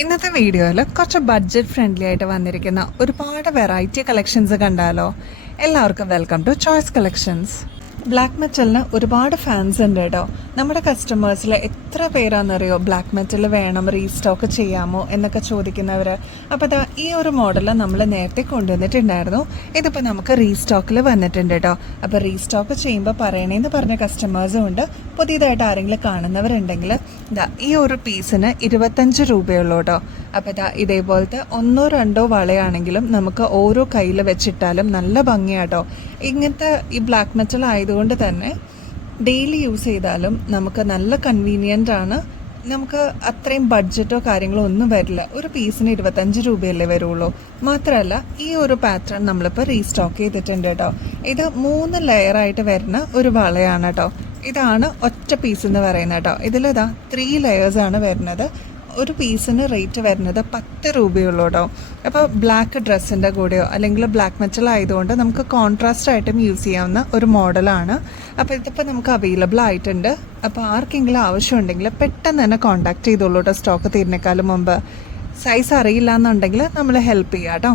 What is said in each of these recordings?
ഇന്നത്തെ വീഡിയോയിൽ കുറച്ച് ബഡ്ജറ്റ് ഫ്രണ്ട്ലി ആയിട്ട് വന്നിരിക്കുന്ന ഒരുപാട് വെറൈറ്റി കളക്ഷൻസ് കണ്ടാലോ. എല്ലാവർക്കും welcome to choice collections. Black മെറ്റലിന് ഒരുപാട് ഫാൻസ് ഉണ്ട് കേട്ടോ. നമ്മുടെ കസ്റ്റമേഴ്സിൽ എത്ര പേരാണെന്നറിയോ ബ്ലാക്ക് മെറ്റൽ വേണം, റീസ്റ്റോക്ക് ചെയ്യാമോ എന്നൊക്കെ ചോദിക്കുന്നവർ. അപ്പോൾ അതാ ഈ ഒരു മോഡൽ നമ്മൾ നേരത്തെ കൊണ്ടുവന്നിട്ടുണ്ടായിരുന്നു. ഇതിപ്പോൾ നമുക്ക് റീസ്റ്റോക്കിൽ വന്നിട്ടുണ്ട് കേട്ടോ. അപ്പോൾ റീസ്റ്റോക്ക് ചെയ്യുമ്പോൾ പറയണേന്ന് പറഞ്ഞ കസ്റ്റമേഴ്സും ഉണ്ട്. പുതിയതായിട്ട് ആരെങ്കിലും കാണുന്നവരുണ്ടെങ്കിൽ ഇതാ ഈ ഒരു പീസിന് 25 രൂപയുള്ളൂ കേട്ടോ. അപ്പോൾ ഇതാ ഇതേപോലത്തെ 1-2 വളയാണെങ്കിലും നമുക്ക് ഓരോ കയ്യിൽ വെച്ചിട്ടാലും നല്ല ഭംഗിയാട്ടോ. ഇങ്ങനത്തെ ഈ ബ്ലാക്ക് മെറ്റൽ ആയതുകൊണ്ട് തന്നെ ഡെയിലി യൂസ് ചെയ്താലും നമുക്ക് നല്ല കൺവീനിയൻ്റ് ആണ്. നമുക്ക് അത്രയും ബഡ്ജറ്റോ കാര്യങ്ങളോ ഒന്നും വരില്ല. ഒരു പീസിന് 25 രൂപയല്ലേ വരുള്ളൂ. മാത്രമല്ല ഈ ഒരു പാറ്റേൺ നമ്മളിപ്പോൾ റീസ്റ്റോക്ക് ചെയ്തിട്ടുണ്ട് കേട്ടോ. ഇത് 3 ലെയറായിട്ട് വരുന്ന ഒരു വളയാണ് കേട്ടോ. ഇതാണ് ഒറ്റ പീസ് എന്ന് പറയുന്നത് കേട്ടോ. ഇതിലിതാ 3 ലെയേഴ്സാണ് വരുന്നത്. ഒരു പീസിന് റേറ്റ് വരുന്നത് 10 രൂപയുള്ളൂ കേട്ടോ. അപ്പോൾ ബ്ലാക്ക് ഡ്രസ്സിൻ്റെ കൂടെയോ അല്ലെങ്കിൽ ബ്ലാക്ക് മെറ്റൽ ആയതുകൊണ്ട് നമുക്ക് കോൺട്രാസ്റ്റ് ആയിട്ടും യൂസ് ചെയ്യാവുന്ന ഒരു മോഡലാണ്. അപ്പോൾ ഇതിപ്പോൾ നമുക്ക് അവൈലബിൾ ആയിട്ടുണ്ട്. അപ്പോൾ ആർക്കെങ്കിലും ആവശ്യമുണ്ടെങ്കിൽ പെട്ടെന്ന് തന്നെ കോൺടാക്ട് ചെയ്തോളൂ കേട്ടോ, സ്റ്റോക്ക് തീരുന്നേക്കാളും മുമ്പ്. സൈസ് അറിയില്ല എന്നുണ്ടെങ്കിൽ നമ്മൾ ഹെൽപ്പ് ചെയ്യാം കേട്ടോ.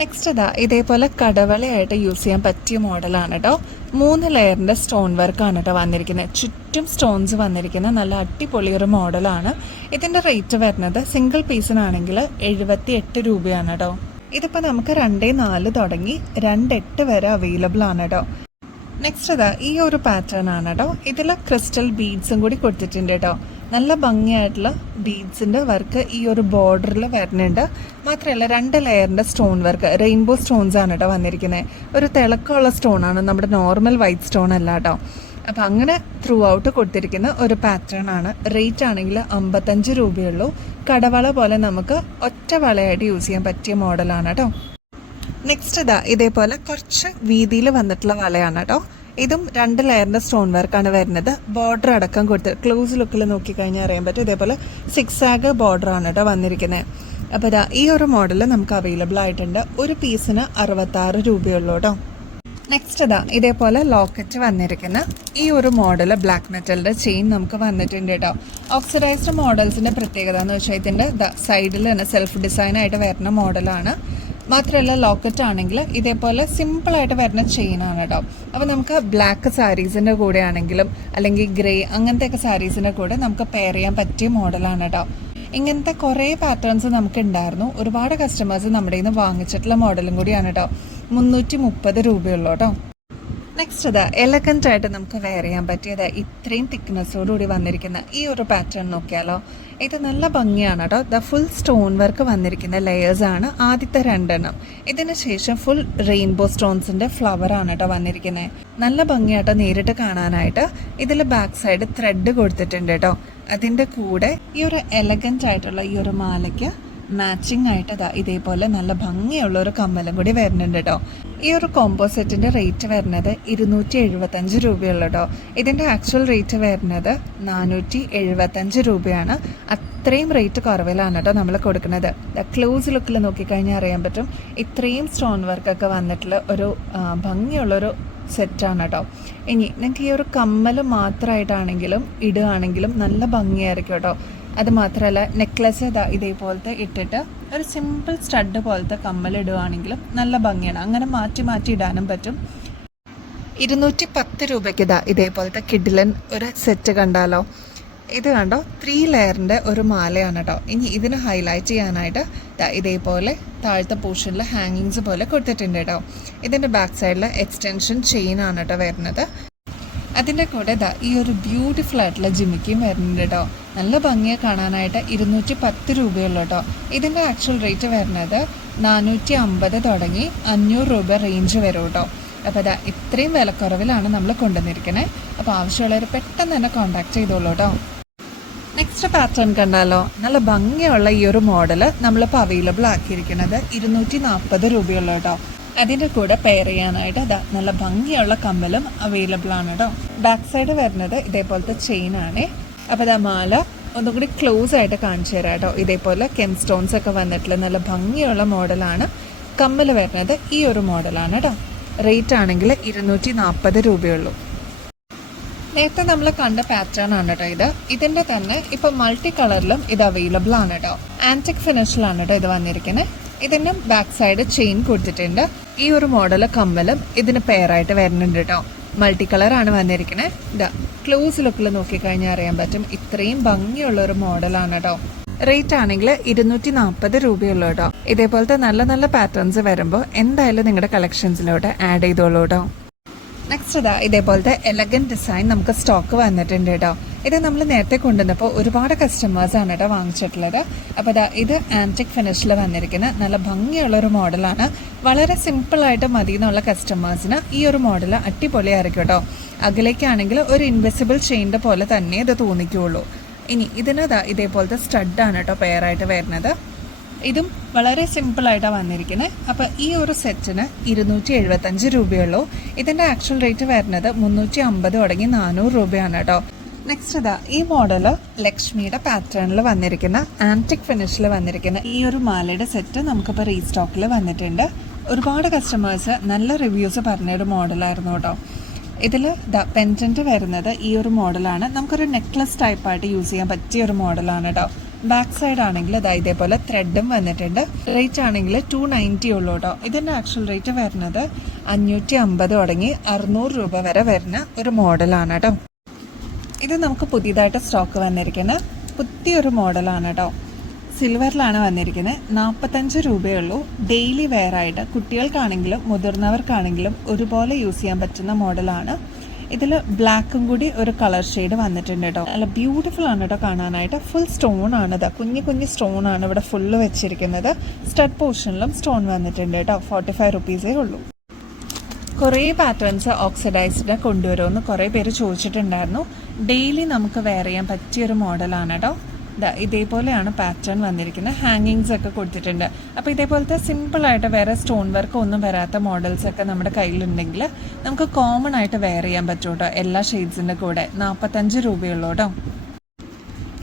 നെക്സ്റ്റ് ഇതേപോലെ കടവളയായിട്ട് യൂസ് ചെയ്യാൻ പറ്റിയ മോഡലാണ് കേട്ടോ. 3 ലെയറിൻ്റെ സ്റ്റോൺ വർക്കാണ് കേട്ടോ വന്നിരിക്കുന്നത്. ചുറ്റും സ്റ്റോൺസ് വന്നിരിക്കുന്ന നല്ല അടിപൊളി ഒരു മോഡലാണ്. ഇതിൻ്റെ റേറ്റ് വരുന്നത് സിംഗിൾ പീസിനാണെങ്കിൽ 78 രൂപയാണ് കേട്ടോ. ഇതിപ്പോൾ നമുക്ക് 2-4 തുടങ്ങി 2-8 വരെ അവൈലബിൾ ആണ് കേട്ടോ. നെക്സ്റ്റ് ഈ ഒരു പാറ്റേൺ ആണ് കേട്ടോ. ഇതിൽ ക്രിസ്റ്റൽ ബീഡ്സും കൂടി കൊടുത്തിട്ടുണ്ട് കേട്ടോ. നല്ല ഭംഗിയായിട്ടുള്ള ബീഡ്സിൻ്റെ വർക്ക് ഈ ഒരു ബോർഡറിൽ വരുന്നുണ്ട്. മാത്രമല്ല 2 ലെയറിൻ്റെ സ്റ്റോൺ വർക്ക്, റെയിൻബോ സ്റ്റോൺസ് ആണ് കേട്ടോ വന്നിരിക്കുന്നത്. ഒരു തിളക്കമുള്ള സ്റ്റോണാണ്, നമ്മുടെ നോർമൽ വൈറ്റ് സ്റ്റോൺ അല്ല കേട്ടോ. അപ്പോൾ അങ്ങനെ ത്രൂ ഔട്ട് കൊടുത്തിരിക്കുന്ന ഒരു പാറ്റേൺ ആണ്. റേറ്റ് ആണെങ്കിൽ 55 രൂപയുള്ളൂ. കടവള പോലെ നമുക്ക് ഒറ്റ വളയായിട്ട് യൂസ് ചെയ്യാൻ പറ്റിയ മോഡലാണ് കേട്ടോ. നെക്സ്റ്റ് ഇതേപോലെ കുറച്ച് വീതിയിൽ വന്നിട്ടുള്ള വളയാണ് കേട്ടോ. ഇതും 2 ലെയറിൻ്റെ സ്റ്റോൺ വർക്കാണ് വരുന്നത്. ബോർഡർ അടക്കം കൊടുത്ത് ക്ലോസ് ലുക്കിൽ നോക്കിക്കഴിഞ്ഞാൽ അറിയാൻ പറ്റും. ഇതേപോലെ 6 ബോർഡറാണ് കേട്ടോ വന്നിരിക്കുന്നത്. അപ്പോൾ ഈ ഒരു മോഡൽ നമുക്ക് അവൈലബിൾ ആയിട്ടുണ്ട്. ഒരു പീസിന് 66 രൂപയുള്ളൂ കേട്ടോ. നെക്സ്റ്റ് ഇതേപോലെ ലോക്കറ്റ് വന്നിരിക്കുന്ന ഈ ഒരു മോഡൽ ബ്ലാക്ക് മെറ്റലിൻ്റെ ചെയിൻ നമുക്ക് വന്നിട്ടുണ്ട് കേട്ടോ. ഓക്സിഡൈസ്ഡ് മോഡൽസിൻ്റെ പ്രത്യേകത എന്ന് വെച്ചാൽ ഇതിൻ്റെ സൈഡിൽ തന്നെ സെൽഫ് ഡിസൈനായിട്ട് വരുന്ന മോഡലാണ്. മാത്രമല്ല ലോക്കറ്റ് ആണെങ്കിൽ ഇതേപോലെ സിമ്പിളായിട്ട് വരുന്ന ചെയിനാണ് കേട്ടോ. അപ്പോൾ നമുക്ക് ബ്ലാക്ക് സാരീസിൻ്റെ കൂടെ ആണെങ്കിലും അല്ലെങ്കിൽ ഗ്രേ അങ്ങനത്തെയൊക്കെ സാരീസിൻ്റെ കൂടെ നമുക്ക് പെയർ ചെയ്യാൻ പറ്റിയ മോഡലാണ് കേട്ടോ. ഇങ്ങനത്തെ കുറേ പാറ്റേൺസ് നമുക്ക് ഉണ്ടായിരുന്നു. ഒരുപാട് കസ്റ്റമേഴ്സ് നമ്മുടെ നിന്ന് വാങ്ങിച്ചിട്ടുള്ള മോഡലും കൂടിയാണ് കേട്ടോ. 330 രൂപയുള്ളൂ കേട്ടോ. നെക്സ്റ്റ് എലഗൻ്റ് ആയിട്ട് നമുക്ക് വെയർ ചെയ്യാൻ പറ്റിയത് ഇത്രയും തിക്നെസ്സോടുകൂടി വന്നിരിക്കുന്ന ഈ ഒരു പാറ്റേൺ നോക്കിയാലോ. ഇത് നല്ല ഭംഗിയാണ് കേട്ടോ. ഫുൾ സ്റ്റോൺ വർക്ക് വന്നിരിക്കുന്ന ലെയേഴ്സാണ് ആദ്യത്തെ 2 എണ്ണം. ഇതിന് ശേഷം ഫുൾ റെയിൻബോ സ്റ്റോൺസിൻ്റെ ഫ്ലവറാണ് കേട്ടോ വന്നിരിക്കുന്നത്. നല്ല ഭംഗിയാട്ടോ നേരിട്ട് കാണാനായിട്ട്. ഇതിൽ ബാക്ക് സൈഡ് ത്രെഡ് കൊടുത്തിട്ടുണ്ട് കേട്ടോ. അതിൻ്റെ കൂടെ ഈ ഒരു എലഗൻ്റ് ആയിട്ടുള്ള ഈ ഒരു മാലയ്ക്ക് മാച്ചിങ് ആയിട്ട് ഇതേപോലെ നല്ല ഭംഗിയുള്ള ഒരു കമ്മലും കൂടി വരുന്നുണ്ട് കേട്ടോ. ഈ ഒരു കോമ്പോസെറ്റിൻ്റെ റേറ്റ് വരുന്നത് 275 രൂപയുള്ളൂ കേട്ടോ. ഇതിൻ്റെ ആക്ച്വൽ റേറ്റ് വരുന്നത് 475 രൂപയാണ്. അത്രയും റേറ്റ് കുറവിലാണ് കേട്ടോ നമ്മൾ കൊടുക്കുന്നത്. ക്ലോസ് ലുക്കിൽ നോക്കിക്കഴിഞ്ഞാൽ അറിയാൻ പറ്റും. ഇത്രയും സ്റ്റോൺ വർക്കൊക്കെ വന്നിട്ടുള്ള ഒരു ഭംഗിയുള്ളൊരു സെറ്റാണ് കേട്ടോ. ഇനി നിങ്ങൾക്ക് ഈ ഒരു കമ്മൽ മാത്രമായിട്ടാണെങ്കിലും ഇടുകയാണെങ്കിലും നല്ല ഭംഗിയായിരിക്കും കേട്ടോ. അത് മാത്രമല്ല നെക്ലസ് ഇതേപോലത്തെ ഇട്ടിട്ട് ഒരു സിമ്പിൾ സ്റ്റഡ് പോലത്തെ കമ്മൽ ഇടുകയാണെങ്കിലും നല്ല ഭംഗിയാണ്. അങ്ങനെ മാറ്റി മാറ്റി ഇടാനും പറ്റും. 210 രൂപയ്ക്ക് ഇതേപോലത്തെ കിഡിലൻ ഒരു സെറ്റ് കണ്ടാലോ. ഇത് കണ്ടോ, 3 ലെയറിൻ്റെ ഒരു മാലയാണ് കേട്ടോ. ഇനി ഇതിന് ഹൈലൈറ്റ് ചെയ്യാനായിട്ട് ഇതേപോലെ താഴത്തെ പോർഷനിൽ ഹാങ്ങിങ്സ് പോലെ കൊടുത്തിട്ടുണ്ട് കേട്ടോ. ഇതിൻ്റെ ബാക്ക് സൈഡിൽ എക്സ്റ്റൻഷൻ ചെയിനാണ് കേട്ടോ വരുന്നത്. അതിൻ്റെ കൂടെ ഈ ഒരു ബ്യൂട്ടിഫുൾ ആയിട്ടുള്ള ജിമിക്കിയും വരുന്നുണ്ട് കേട്ടോ. നല്ല ഭംഗിയെ കാണാനായിട്ട് 210 രൂപയുള്ളൂ കേട്ടോ. ഇതിൻ്റെ ആക്ച്വൽ റേറ്റ് വരുന്നത് 450 തുടങ്ങി 500 രൂപ റേഞ്ച് വരും കേട്ടോ. അപ്പോൾ ഇത്രയും വിലക്കുറവിലാണ് നമ്മൾ കൊണ്ടുവന്നിരിക്കുന്നത്. അപ്പോൾ ആവശ്യമുള്ളവർ പെട്ടെന്ന് തന്നെ കോൺടാക്ട് ചെയ്തോളൂ കേട്ടോ. നെക്സ്റ്റ് പാറ്റേൺ കണ്ടാലോ. നല്ല ഭംഗിയുള്ള ഈ ഒരു മോഡൽ നമ്മളിപ്പോൾ അവൈലബിൾ ആക്കിയിരിക്കുന്നത് 240 രൂപയുള്ളൂ കേട്ടോ. അതിൻ്റെ കൂടെ പെയർ ചെയ്യാനായിട്ട് നല്ല ഭംഗിയുള്ള കമ്മലും അവൈലബിൾ ആണ് കേട്ടോ. ബാക്ക് സൈഡ് വരുന്നത് ഇതേപോലത്തെ ചെയിനാണ്. അപ്പോൾ മാല ഒന്നും കൂടി ക്ലോസ് ആയിട്ട് കാണിച്ചു തരാം കേട്ടോ. ഇതേപോലെ കെം സ്റ്റോൺസ് ഒക്കെ വന്നിട്ടുള്ള നല്ല ഭംഗിയുള്ള മോഡലാണ്. കമ്മൽ വരുന്നത് ഈ ഒരു മോഡലാണ് കേട്ടോ. റേറ്റ് ആണെങ്കിൽ 240 രൂപയുള്ളൂ. നേരത്തെ നമ്മൾ കണ്ട പാറ്റേൺ ആണ് കേട്ടോ ഇത്. ഇതിന്റെ തന്നെ ഇപ്പൊ മൾട്ടി കളറിലും ഇത് അവൈലബിൾ ആണ് കേട്ടോ. ആന്റിക് ഫിനിഷിലാണ് കേട്ടോ ഇത് വന്നിരിക്കുന്നത്. ഇതിന്റെ ബാക്ക് സൈഡ് ചെയിൻ കൊടുത്തിട്ടുണ്ട്. ഈ ഒരു മോഡൽ കമ്മലും ഇതിന് പെയറായിട്ട് വരുന്നുണ്ട് കേട്ടോ. മൾട്ടി കളർ ആണ് വന്നിരിക്കുന്നത്. ഇതാ ക്ലോസ് ലുക്കിൽ നോക്കിക്കഴിഞ്ഞാൽ അറിയാൻ പറ്റും ഇത്രയും ഭംഗിയുള്ള ഒരു മോഡലാണ് കേട്ടോ. റേറ്റ് ആണെങ്കിൽ 240 രൂപയുള്ളൂ കേട്ടോ. ഇതേപോലത്തെ നല്ല നല്ല പാറ്റേൺസ് വരുമ്പോൾ എന്തായാലും നിങ്ങളുടെ കളക്ഷൻസിലോട്ട് ആഡ് ചെയ്തോളൂ കേട്ടോ. നെക്സ്റ്റ് ഇതേപോലത്തെ എലഗന്റ് ഡിസൈൻ നമുക്ക് സ്റ്റോക്ക് വന്നിട്ടുണ്ട് കേട്ടോ. ഇത് നമ്മൾ നേരത്തെ കൊണ്ടുവന്നപ്പോൾ ഒരുപാട് കസ്റ്റമേഴ്സ് ആണ് കേട്ടോ വാങ്ങിച്ചിട്ടുള്ളത്. അപ്പോൾ ഇത് ആന്റിക് ഫിനിഷിൽ വന്നിരിക്കുന്ന നല്ല ഭംഗിയുള്ള ഒരു മോഡലാണ്. വളരെ സിമ്പിളായിട്ട് മതി എന്നുള്ള കസ്റ്റമേഴ്സിന് ഈ ഒരു മോഡൽ അടിപൊളിയായിരിക്കും കേട്ടോ. അകലേക്കാണെങ്കിൽ ഒരു ഇൻവിസിബിൾ ചെയിൻ്റെ പോലെ തന്നെ ഇത് തോന്നിക്കുള്ളൂ. ഇനി ഇതിന് ഇതേപോലത്തെ സ്റ്റഡാണ് കേട്ടോ പെയറായിട്ട് വരുന്നത്. ഇതും വളരെ സിമ്പിളായിട്ടാണ് വന്നിരിക്കുന്നത്. അപ്പോൾ ഈ ഒരു സെറ്റിന് 275 രൂപയുള്ളൂ. ഇതിൻ്റെ ആക്ച്വൽ റേറ്റ് വരുന്നത് 350 തുടങ്ങി 400 രൂപയാണ് കേട്ടോ. നെക്സ്റ്റ് ഈ മോഡല് ലക്ഷ്മിയുടെ പാറ്റേണിൽ വന്നിരിക്കുന്ന ആന്റിക് ഫിനിഷിൽ വന്നിരിക്കുന്ന ഈ ഒരു മാലയുടെ സെറ്റ് നമുക്കിപ്പോൾ റീസ്റ്റോക്കിൽ വന്നിട്ടുണ്ട്. ഒരുപാട് കസ്റ്റമേഴ്സ് നല്ല റിവ്യൂസ് പറഞ്ഞൊരു മോഡലായിരുന്നു കേട്ടോ. ഇതിൽ പെൻഡൻറ്റ് വരുന്നത് ഈ ഒരു മോഡലാണ്. നമുക്കൊരു നെക്ലസ് ടൈപ്പായിട്ട് യൂസ് ചെയ്യാൻ പറ്റിയ ഒരു മോഡലാണ് കേട്ടോ. ബാക്ക് സൈഡ് ആണെങ്കിൽ ഇതേപോലെ ത്രെഡും വന്നിട്ടുണ്ട്. റേറ്റ് ആണെങ്കിൽ 290 ഉള്ളൂ കേട്ടോ. ഇതിൻ്റെ ആക്ച്വൽ റേറ്റ് വരുന്നത് 550 തുടങ്ങി 600 രൂപ വരെ വരുന്ന ഒരു മോഡലാണ് കേട്ടോ. ഇത് നമുക്ക് പുതിയതായിട്ട് സ്റ്റോക്ക് വന്നിരിക്കുന്ന പുതിയൊരു മോഡലാണ് കേട്ടോ. സിൽവറിലാണ് വന്നിരിക്കുന്നത്. 45 രൂപയുള്ളൂ. ഡെയിലി വെയർ ആയിട്ട് കുട്ടികൾക്കാണെങ്കിലും മുതിർന്നവർക്കാണെങ്കിലും ഒരുപോലെ യൂസ് ചെയ്യാൻ പറ്റുന്ന മോഡലാണ്. ഇതിൽ ബ്ലാക്കും കൂടി ഒരു കളർ ഷെയ്ഡ് വന്നിട്ടുണ്ട് കേട്ടോ. നല്ല ബ്യൂട്ടിഫുൾ ആണ് കേട്ടോ കാണാനായിട്ട്. ഫുൾ സ്റ്റോൺ ആണ്. കുഞ്ഞു കുഞ്ഞു സ്റ്റോൺ ആണ് ഇവിടെ ഫുള്ള് വെച്ചിരിക്കുന്നത്. സ്റ്റഡ് പോർഷനിലും സ്റ്റോൺ വന്നിട്ടുണ്ട് കേട്ടോ. 45 റുപ്പീസേ ഉള്ളൂ. കുറേ പാറ്റേൺസ് ഓക്സിഡൈസ്ഡ് കൊണ്ടുവരുമെന്ന് കുറേ പേര് ചോദിച്ചിട്ടുണ്ടായിരുന്നു. ഡെയിലി നമുക്ക് വെയർ ചെയ്യാൻ പറ്റിയൊരു മോഡലാണ് കേട്ടോ. ഇതേപോലെയാണ് പാറ്റേൺ വന്നിരിക്കുന്നത്. ഹാങ്ങിങ്സ് ഒക്കെ കൊടുത്തിട്ടുണ്ട്. അപ്പോൾ ഇതേപോലത്തെ സിമ്പിളായിട്ട് വേറെ സ്റ്റോൺ വർക്ക് ഒന്നും വരാത്ത മോഡൽസ് ഒക്കെ നമ്മുടെ കയ്യിലുണ്ടെങ്കിൽ നമുക്ക് കോമൺ ആയിട്ട് വെയർ ചെയ്യാൻ പറ്റും കേട്ടോ. എല്ലാ ഷെയ്ഡ്സിൻ്റെ കൂടെ 45 രൂപയുള്ളൂ കേട്ടോ.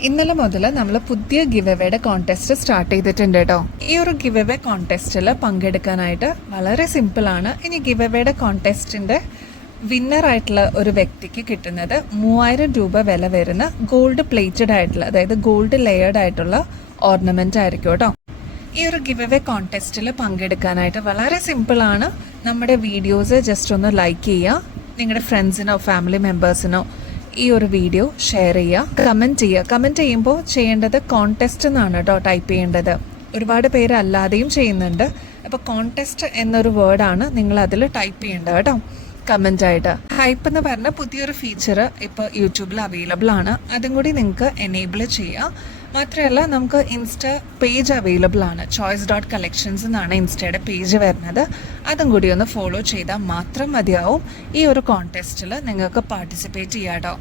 ഇന്നലെ മുതൽ നമ്മൾ പുതിയ ഗിവ് എവേയുടെ കോൺടെസ്റ്റ് സ്റ്റാർട്ട് ചെയ്തിട്ടുണ്ട് കേട്ടോ. ഈ ഒരു ഗിവ് എവേ കോൺടെസ്റ്റിൽ പങ്കെടുക്കാനായിട്ട് വളരെ സിമ്പിളാണ്. ഇനി ഗിവ് എവേയുടെ കോൺടെസ്റ്റിൻ്റെ വിന്നറായിട്ടുള്ള ഒരു വ്യക്തിക്ക് കിട്ടുന്നത് 3000 രൂപ വില വരുന്ന ഗോൾഡ് പ്ലേറ്റഡ് ആയിട്ടുള്ള, അതായത് ഗോൾഡ് ലെയേർഡ് ആയിട്ടുള്ള ഓർണമെന്റ് ആയിരിക്കും കേട്ടോ. ഈ ഒരു ഗിവ് എവേ കോൺടെസ്റ്റിൽ പങ്കെടുക്കാനായിട്ട് വളരെ സിമ്പിളാണ്. നമ്മുടെ വീഡിയോസ് ജസ്റ്റ് ഒന്ന് ലൈക്ക് ചെയ്യുക. നിങ്ങളുടെ ഫ്രണ്ട്സിനോ ഫാമിലി മെമ്പേഴ്സിനോ ഈ ഒരു വീഡിയോ ഷെയർ ചെയ്യുക, കമൻറ്റ് ചെയ്യുക. കമൻറ്റ് ചെയ്യുമ്പോൾ ചെയ്യേണ്ടത് കോൺടെസ്റ്റ് എന്നാണ് കേട്ടോ ടൈപ്പ് ചെയ്യേണ്ടത്. ഒരുപാട് പേര് അല്ലാതെയും ചെയ്യുന്നുണ്ട്. അപ്പോൾ കോൺടെസ്റ്റ് എന്നൊരു വേർഡാണ് നിങ്ങൾ അതിൽ ടൈപ്പ് ചെയ്യേണ്ടത് കേട്ടോ. കമൻ്റായിട്ട് ഹൈപ്പ് എന്ന് പറഞ്ഞ പുതിയൊരു ഫീച്ചർ ഇപ്പോൾ യൂട്യൂബിൽ അവൈലബിൾ ആണ്. അതും കൂടി നിങ്ങൾക്ക് എനേബിൾ ചെയ്യാം. മാത്രമല്ല നമുക്ക് ഇൻസ്റ്റ പേജ് അവൈലബിൾ ആണ്. choice.collections എന്നാണ് ഇൻസ്റ്റയുടെ പേജ് വരുന്നത്. അതും കൂടി ഒന്ന് ഫോളോ ചെയ്താൽ മാത്രം മതിയാവും ഈ ഒരു കോൺടെസ്റ്റിൽ നിങ്ങൾക്ക് പാർട്ടിസിപ്പേറ്റ് ചെയ്യാം കേട്ടോ.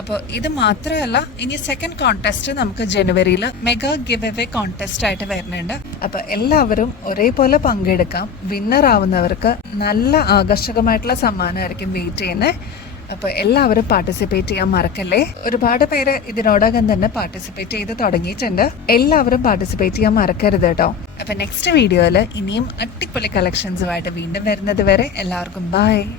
അപ്പോൾ ഇത് മാത്രമല്ല, ഇനി സെക്കൻഡ് കോൺടെസ്റ്റ് നമുക്ക് ജനുവരിയിൽ മെഗാ ഗിവ് എവേ കോൺടെസ്റ്റ് ആയിട്ട് വരുന്നുണ്ട്. അപ്പോൾ എല്ലാവരും ഒരേപോലെ പങ്കെടുക്കാം. വിന്നർ ആവുന്നവർക്ക് നല്ല ആകർഷകമായിട്ടുള്ള സമ്മാനമായിരിക്കും വെയിറ്റ് ചെയ്യുന്നത്. അപ്പോൾ എല്ലാവരും പാർട്ടിസിപ്പേറ്റ് ചെയ്യാൻ മറക്കല്ലേ. ഒരുപാട് പേര് ഇതിനോടകം തന്നെ പാർട്ടിസിപ്പേറ്റ് ചെയ്ത് തുടങ്ങിയിട്ടുണ്ട്. എല്ലാവരും പാർട്ടിസിപ്പേറ്റ് ചെയ്യാൻ മറക്കരുത് കേട്ടോ. അപ്പോൾ നെക്സ്റ്റ് വീഡിയോയിൽ ഇനിയും അടിപൊളി കളക്ഷൻസുമായിട്ട് വീണ്ടും വരുന്നത് വരെ എല്ലാവർക്കും ബൈ.